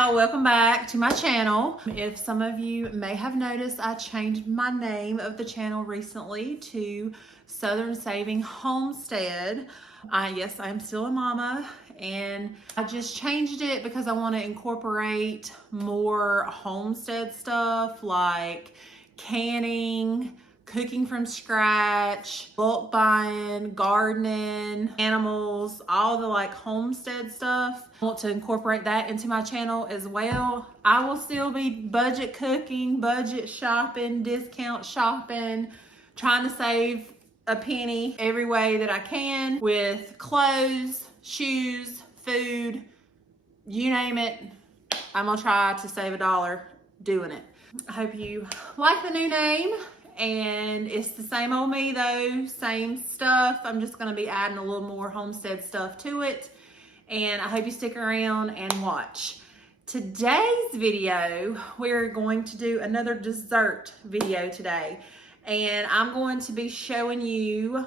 y'all, welcome back to my channel. If some of you may have noticed, I changed my name of the channel recently to Southern Saving Homestead. Yes, I'm still a mama, and I just changed it because I want to incorporate more homestead stuff like canning, cooking from scratch, bulk buying, gardening, animals, all the like homestead stuff. I want to incorporate that into my channel as well. I will still be budget cooking, budget shopping, discount shopping, trying to save a penny every way that I can with clothes, shoes, food, you name it. I'm gonna try to save $1 doing it. I hope you like the new name. And it's the same old me though, same stuff. I'm just gonna be adding a little more homestead stuff to it. And I hope you stick around and watch. Today's video, we're going to do another dessert video today. And I'm going to be showing you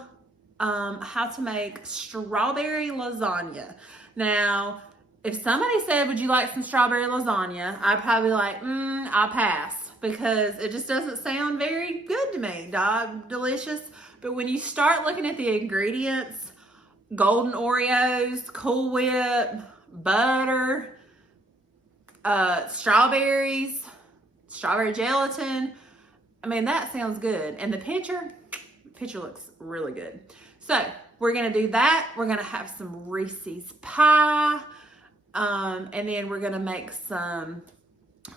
how to make strawberry lasagna. Now, if somebody said, would you like some strawberry lasagna? I'd probably be like, I'll pass. Because it just doesn't sound very good to me. Delicious. But when you start looking at the ingredients, golden Oreos, Cool Whip, butter, strawberries, strawberry gelatin, I mean, that sounds good. And the picture looks really good. So we're gonna do that. We're gonna have some Reese's pie. And then we're gonna make some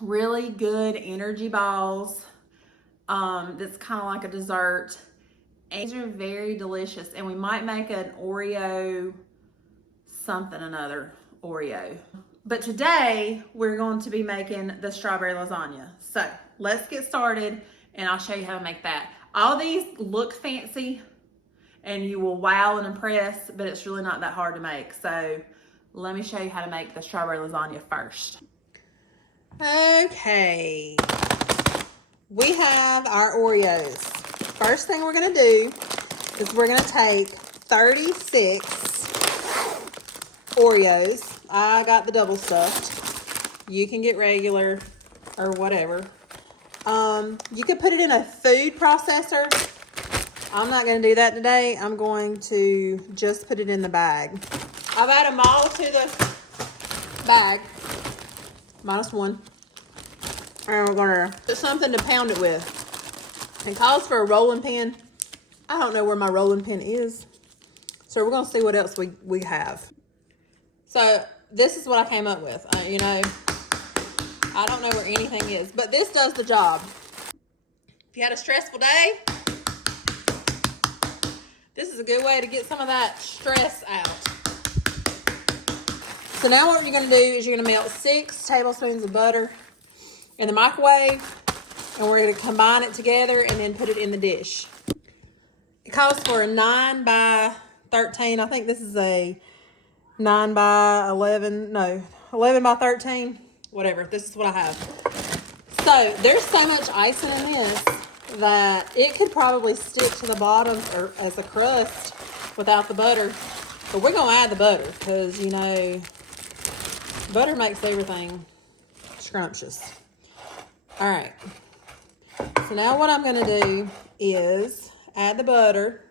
really good energy balls. That's kind of like a dessert. And these are very delicious. And we might make an Oreo something another Oreo. But today we're going to be making the strawberry lasagna. So let's get started and I'll show you how to make that. All these look fancy and you will wow and impress, but it's really not that hard to make. So let me show you how to make the strawberry lasagna first. Okay, we have our Oreos. First thing we're gonna do is we're gonna take 36 Oreos. I got the double stuffed. You can get regular or whatever. You could put it in a food processor. I'm not gonna do that today. I'm going to just put it in the bag. I've added them all to the bag. -1. And we're gonna put something to pound it with. It calls for a rolling pin. I don't know where my rolling pin is. So we're gonna see what else we have. So this is what I came up with. You know, I don't know where anything is, but this does the job. If you had a stressful day, this is a good way to get some of that stress out. So now what you're gonna do is you're gonna melt 6 tablespoons of butter in the microwave, and we're gonna combine it together and then put it in the dish. It calls for a 9 by 13. I think this is a 9 by 11, no, 11 by 13, whatever. This is what I have. So there's so much icing in this that it could probably stick to the bottom or as a crust without the butter. But we're gonna add the butter because, you know, butter makes everything scrumptious. All right. So now what I'm going to do is add the butter.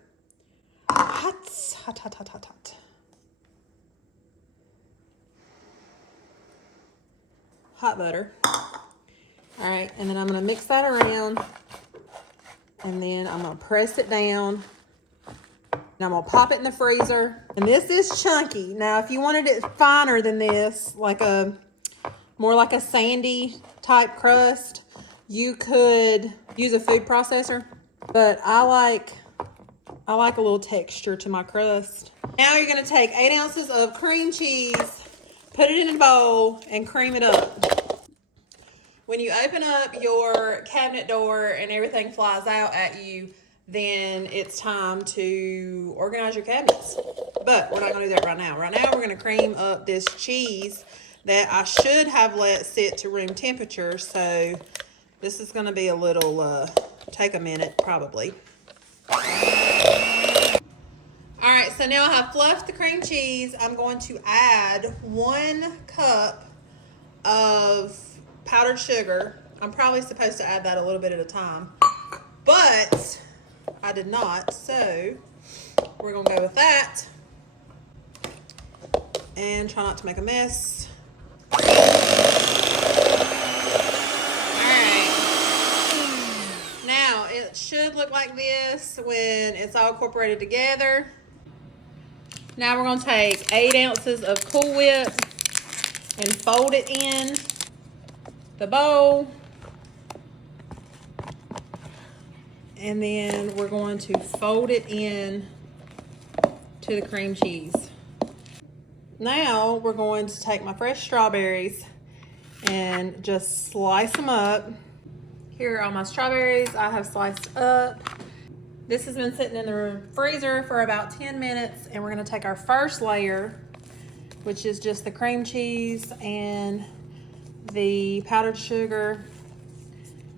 Hot. Hot butter. All right. And then I'm going to mix that around. And then I'm going to press it down. And I'm going to pop it in the freezer. And this is chunky. Now, if you wanted it finer than this, like more like a sandy type crust, you could use a food processor. But I like a little texture to my crust. Now you're going to take 8 ounces of cream cheese, put it in a bowl, and cream it up. When you open up your cabinet door and everything flies out at you, then it's time to organize your cabinets. But we're not going to do that right now. Right now we're going to cream up this cheese that I should have let sit to room temperature. So this is going to be a little, take a minute probably. All right, so now I have fluffed the cream cheese. I'm going to add 1 cup of powdered sugar. I'm probably supposed to add that a little bit at a time, but I did not, so we're gonna go with that and try not to make a mess. All right, now it should look like this when it's all incorporated together. Now we're gonna take 8 ounces of Cool Whip and fold it in the bowl. And then we're going to fold it in to the cream cheese. Now we're going to take my fresh strawberries and just slice them up. Here are all my strawberries I have sliced up. This has been sitting in the freezer for about 10 minutes, and we're gonna take our first layer, which is just the cream cheese and the powdered sugar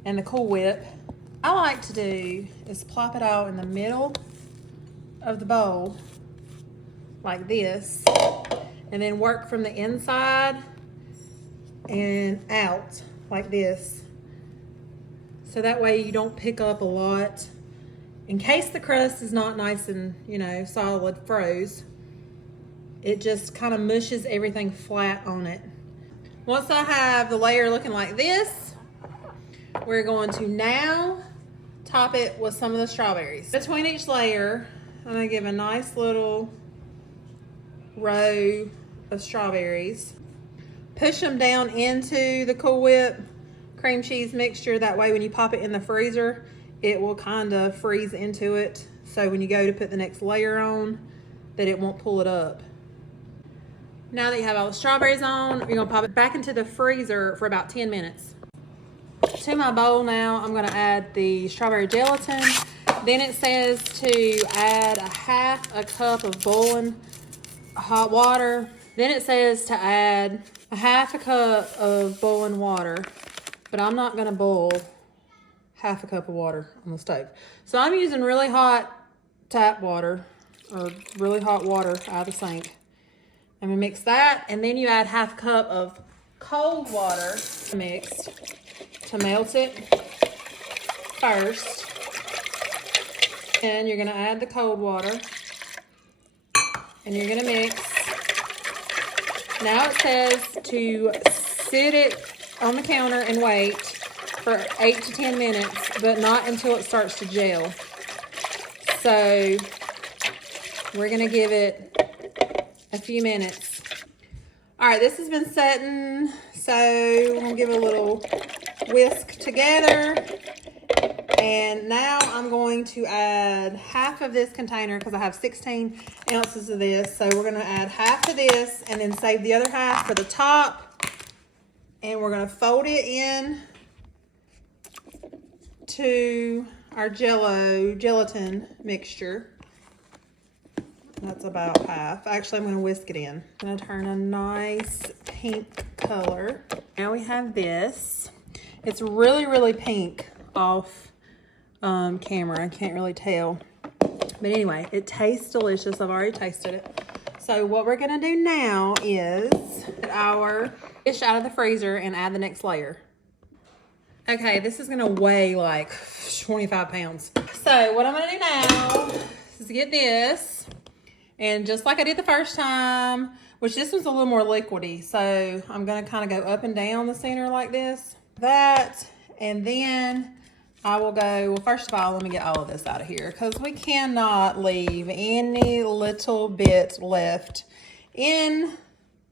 and the Cool Whip. I like to do is plop it all in the middle of the bowl like this, and then work from the inside and out like this. So that way you don't pick up a lot. In case the crust is not nice and, you know, solid, froze, it just kind of mushes everything flat on it. Once I have the layer looking like this, we're going to now top it with some of the strawberries. Between each layer, I'm gonna give a nice little row of strawberries. Push them down into the Cool Whip cream cheese mixture. That way when you pop it in the freezer, it will kind of freeze into it. So when you go to put the next layer on, that it won't pull it up. Now that you have all the strawberries on, you're gonna pop it back into the freezer for about 10 minutes. To my bowl now, I'm gonna add the strawberry gelatin. Then it says to add a half a cup of boiling hot water. Then it says to add a half a cup of boiling water, but I'm not gonna boil half a cup of water on the stove. So I'm using really hot tap water, or really hot water out of the sink. I'm gonna mix that, and then you add half a cup of cold water mixed to melt it first. And you're gonna add the cold water, and you're gonna mix. Now it says to sit it on the counter and wait for 8 to 10 minutes, but not until it starts to gel. So we're gonna give it a few minutes. All right, this has been setting, so we're gonna give it a little whisk together. And now I'm going to add half of this container because I have 16 ounces of this. So we're gonna add half of this and then save the other half for the top. And we're gonna fold it in to our gelatin mixture. That's about half. Actually, I'm gonna whisk it in. I'm gonna turn a nice pink color. Now we have this. It's really, really pink off camera. I can't really tell. But anyway, it tastes delicious. I've already tasted it. So what we're gonna do now is get our fish out of the freezer and add the next layer. Okay, this is gonna weigh like 25 pounds. So what I'm gonna do now is get this, and just like I did the first time, which this was a little more liquidy, so I'm gonna kind of go up and down the center like this, and then I will go, well, first of all, let me get all of this out of here because we cannot leave any little bit left in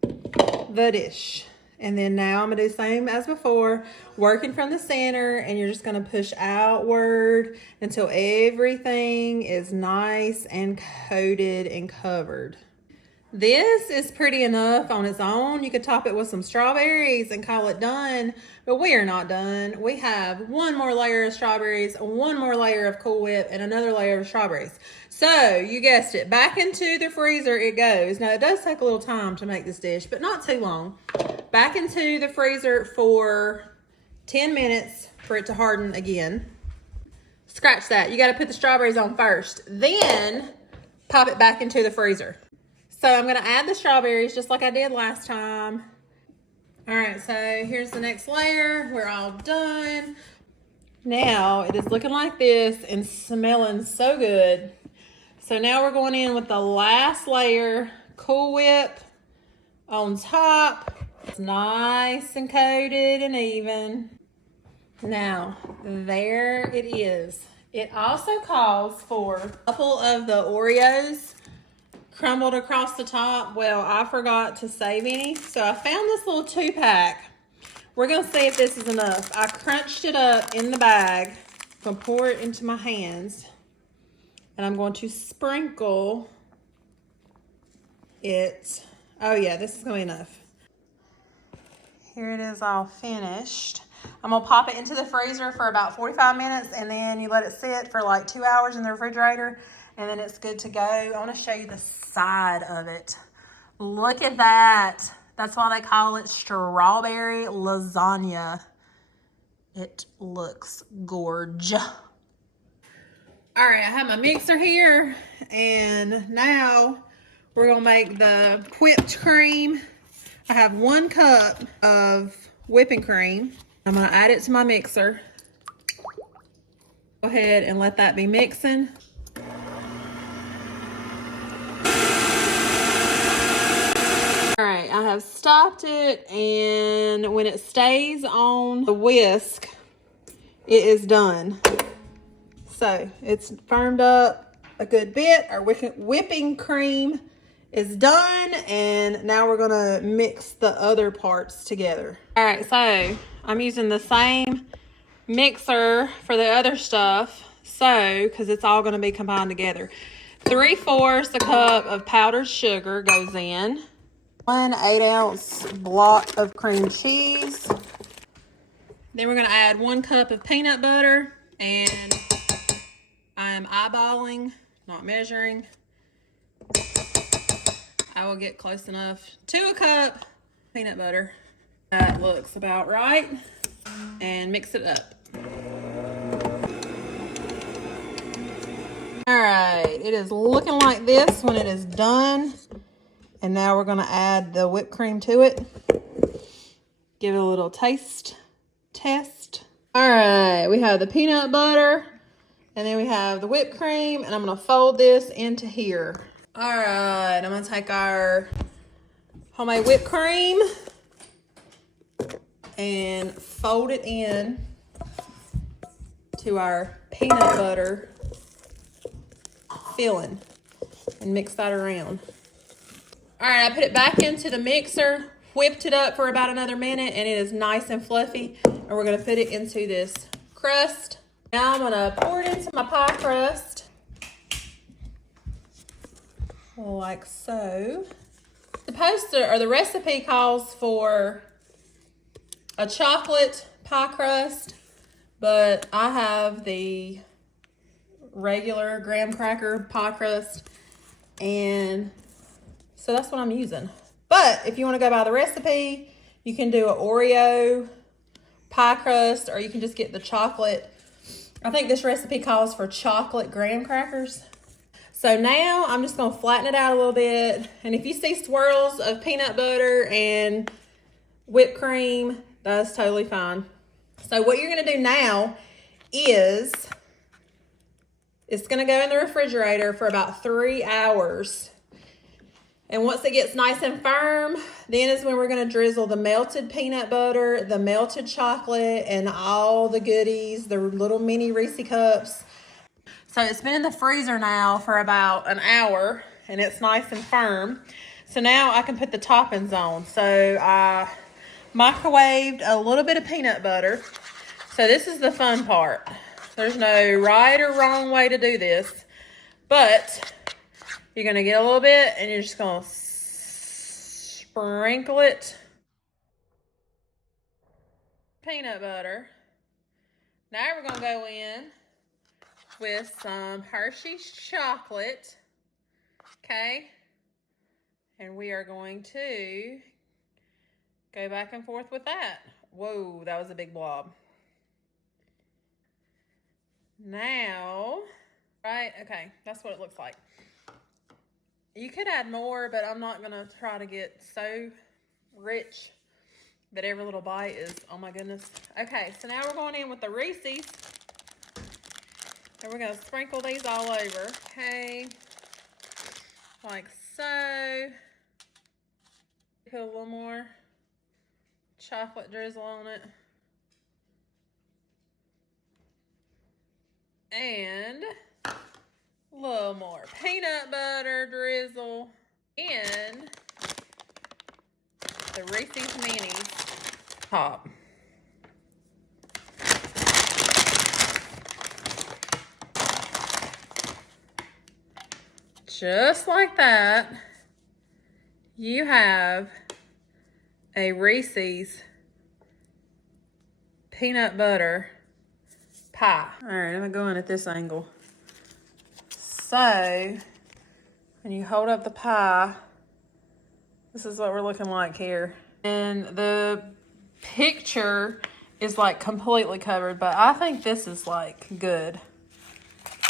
the dish. And then now I'm gonna do the same as before, working from the center, and you're just gonna push outward until everything is nice and coated and covered. This is pretty enough on its own. You could top it with some strawberries and call it done, but we are not done. We have one more layer of strawberries, one more layer of Cool Whip, and another layer of strawberries. So you guessed it, back into the freezer it goes. Now it does take a little time to make this dish, but not too long. Back into the freezer for 10 minutes for it to harden again. Scratch that, you gotta put the strawberries on first, then pop it back into the freezer. So I'm gonna add the strawberries just like I did last time. All right, so here's the next layer. We're all done. Now it is looking like this and smelling so good. So now we're going in with the last layer, Cool Whip on top. It's nice and coated and even. Now, there it is. It also calls for a couple of the Oreos crumbled across the top. Well, I forgot to save any, so I found this little 2-pack. We're gonna see if this is enough. I crunched it up in the bag. I'm gonna pour it into my hands, and I'm going to sprinkle it. Oh yeah, this is gonna be enough. Here it is all finished. I'm gonna pop it into the freezer for about 45 minutes, and then you let it sit for like 2 hours in the refrigerator, and then it's good to go. I wanna show you the side of it. Look at that. That's why they call it strawberry lasagna. It looks gorgeous. All right, I have my mixer here, and now we're gonna make the whipped cream. I have 1 cup of whipping cream. I'm gonna add it to my mixer. Go ahead and let that be mixing. All right, I have stopped it, and when it stays on the whisk, it is done. So it's firmed up a good bit. Our whipping cream is done, and now we're gonna mix the other parts together. All right, so I'm using the same mixer for the other stuff, so because it's all gonna be combined together. 3/4 a cup of powdered sugar goes in. 1 8-ounce block of cream cheese. Then we're gonna add 1 cup of peanut butter, and I'm eyeballing, not measuring. I will get close enough to a cup peanut butter. That looks about right. And mix it up. All right, it is looking like this when it is done. And now we're gonna add the whipped cream to it. Give it a little taste test. All right, we have the peanut butter, and then we have the whipped cream, and I'm gonna fold this into here. All right, I'm gonna take our homemade whipped cream and fold it in to our peanut butter filling and mix that around. All right, I put it back into the mixer, whipped it up for about another minute, and it is nice and fluffy. And we're gonna put it into this crust. Now I'm gonna pour it into my pie crust, like so. The poster or the recipe calls for a chocolate pie crust, but I have the regular graham cracker pie crust, and so that's what I'm using. But if you want to go by the recipe, you can do an Oreo pie crust, or you can just get the chocolate. I think this recipe calls for chocolate graham crackers. So now I'm just gonna flatten it out a little bit. And if you see swirls of peanut butter and whipped cream, that's totally fine. So what you're gonna do now is it's gonna go in the refrigerator for about 3 hours. And once it gets nice and firm, then is when we're gonna drizzle the melted peanut butter, the melted chocolate, and all the goodies, the little mini Reese cups. So it's been in the freezer now for about an hour, and it's nice and firm. So now I can put the toppings on. So I microwaved a little bit of peanut butter. So this is the fun part. There's no right or wrong way to do this, but you're gonna get a little bit, and you're just gonna sprinkle it. Peanut butter. Now we're gonna go in with some Hershey's chocolate, okay? And we are going to go back and forth with that. Whoa, that was a big blob. Now, right, okay, that's what it looks like. You could add more, but I'm not gonna try to get so rich but every little bite is, oh my goodness. Okay, so now we're going in with the Reese's. And we're gonna sprinkle these all over, okay? Like so. Put a little more chocolate drizzle on it. And a little more peanut butter drizzle. And the Reese's Minis top. Just like that, you have a Reese's peanut butter pie. All right, I'm gonna go in at this angle. So, when you hold up the pie, this is what we're looking like here. And the picture is like completely covered, but I think this is like good.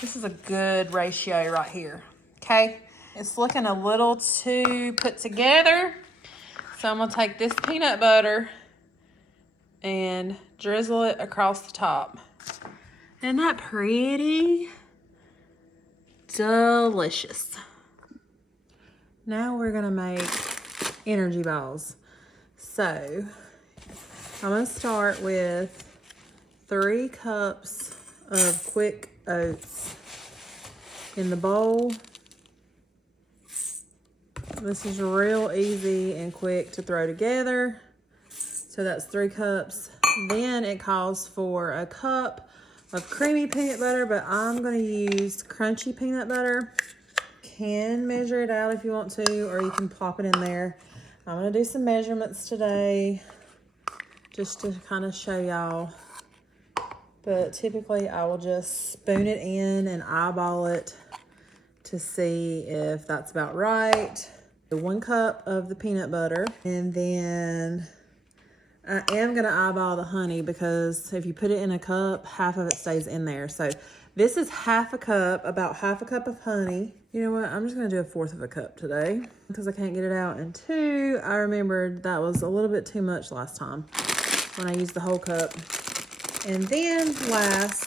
This is a good ratio right here, okay? It's looking a little too put together. So I'm gonna take this peanut butter and drizzle it across the top. Isn't that pretty? Delicious. Now we're gonna make energy balls. So I'm gonna start with 3 cups of quick oats in the bowl. This is real easy and quick to throw together. So that's 3 cups. Then it calls for a cup of creamy peanut butter, but I'm gonna use crunchy peanut butter. Can measure it out if you want to, or you can plop it in there. I'm gonna do some measurements today just to kind of show y'all. But typically I will just spoon it in and eyeball it to see if that's about right. 1 cup of the peanut butter, and then I am gonna eyeball the honey because if you put it in a cup, half of it stays in there. So this is half a cup, about half a cup of honey. You know what, I'm just gonna do 1/4 of a cup today because I can't get it out. And 2, I remembered that was a little bit too much last time when I used the whole cup. And then last,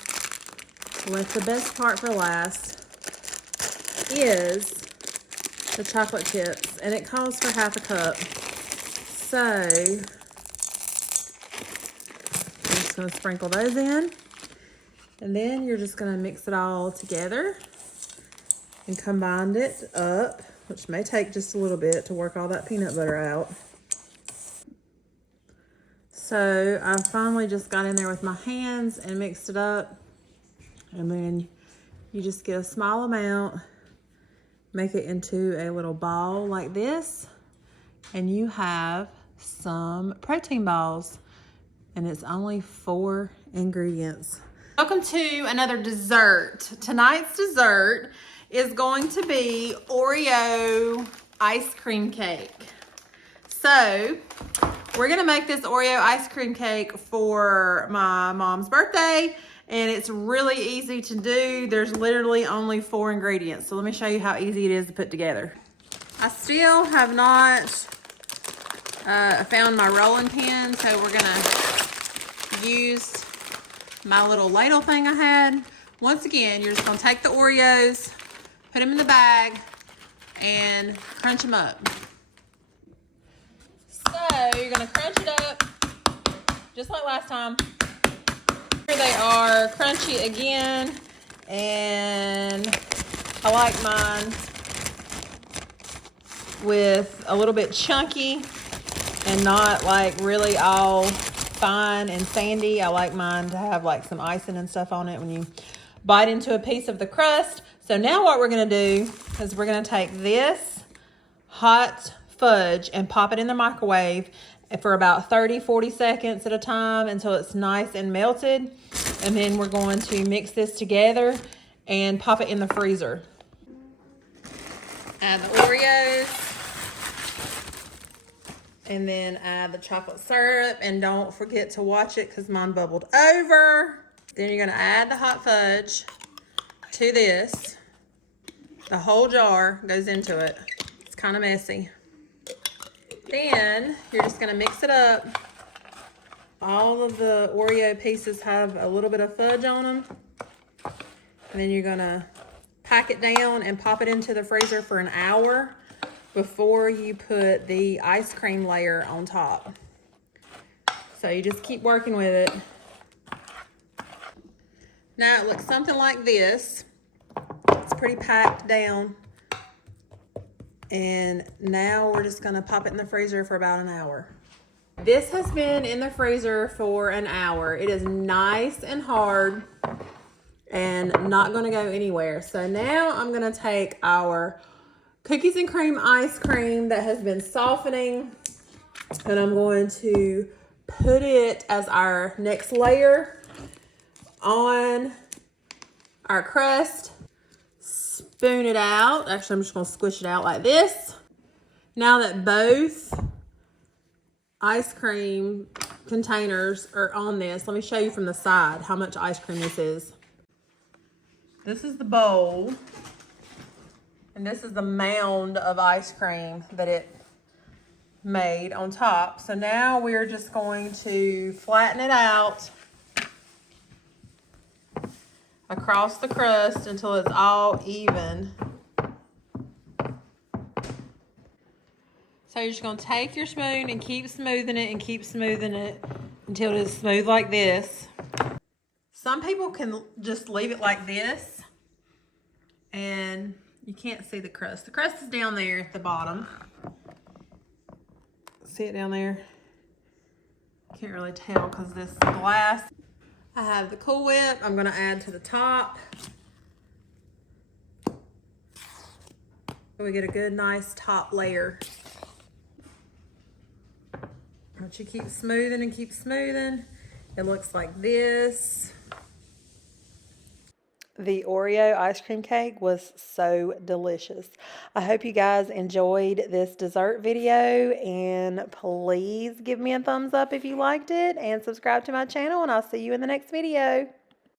what's the best part for last, is the chocolate chips, and it calls for half a cup. So I'm just gonna sprinkle those in, and then you're just gonna mix it all together and combine it up, which may take just a little bit to work all that peanut butter out. So I finally just got in there with my hands and mixed it up, and then you just get a small amount, make it into a little ball like this, and you have some protein balls, and it's only 4 ingredients. Welcome to another dessert. Tonight's dessert is going to be Oreo ice cream cake. So we're gonna make this Oreo ice cream cake for my mom's birthday, and it's really easy to do. There's literally only 4 ingredients. So let me show you how easy it is to put together. I still have not found my rolling pin, so we're gonna use my little ladle thing I had. Once again, you're just gonna take the Oreos, put them in the bag, and crunch them up. So you're gonna crunch it up, just like last time. Here they are, crunchy again, and I like mine with a little bit chunky and not like really all fine and sandy. I like mine to have like some icing and stuff on it when you bite into a piece of the crust. So now what we're gonna do is we're gonna take this hot fudge and pop it in the microwave for about 30-40 seconds at a time until it's nice and melted. And then we're going to mix this together and pop it in the freezer. Add the Oreos. And then add the chocolate syrup. And don't forget to watch it because mine bubbled over. Then you're gonna add the hot fudge to this. The whole jar goes into it. It's kind of messy. Then you're just gonna mix it up All of the Oreo pieces have a little bit of fudge on them. And then you're gonna pack it down and pop it into the freezer for an hour before you put the ice cream layer on top. So you just keep working with it. Now it looks something like this. It's pretty packed down. And now we're just gonna pop it in the freezer for about an hour. This has been in the freezer for an hour. It is nice and hard and not gonna go anywhere. So now I'm gonna take our cookies and cream ice cream that has been softening, and I'm going to put it as our next layer on our crust. Spoon it out. Actually, I'm just gonna squish it out like this. Now that both ice cream containers are on this, let me show you from the side how much ice cream this is. This is the bowl, and this is the mound of ice cream that it made on top. So now we're just going to flatten it out across the crust until it's all even. So you're just gonna take your spoon and keep smoothing it and keep smoothing it until it is smooth like this. Some people can just leave it like this and you can't see the crust. The crust is down there at the bottom. See it down there? Can't really tell because this glass. I have the Cool Whip I'm gonna add to the top. So we get a good, nice top layer. But you keep smoothing and keep smoothing. It looks like this. The Oreo ice cream cake was so delicious. I hope you guys enjoyed this dessert video, and please give me a thumbs up if you liked it and subscribe to my channel, and I'll see you in the next video.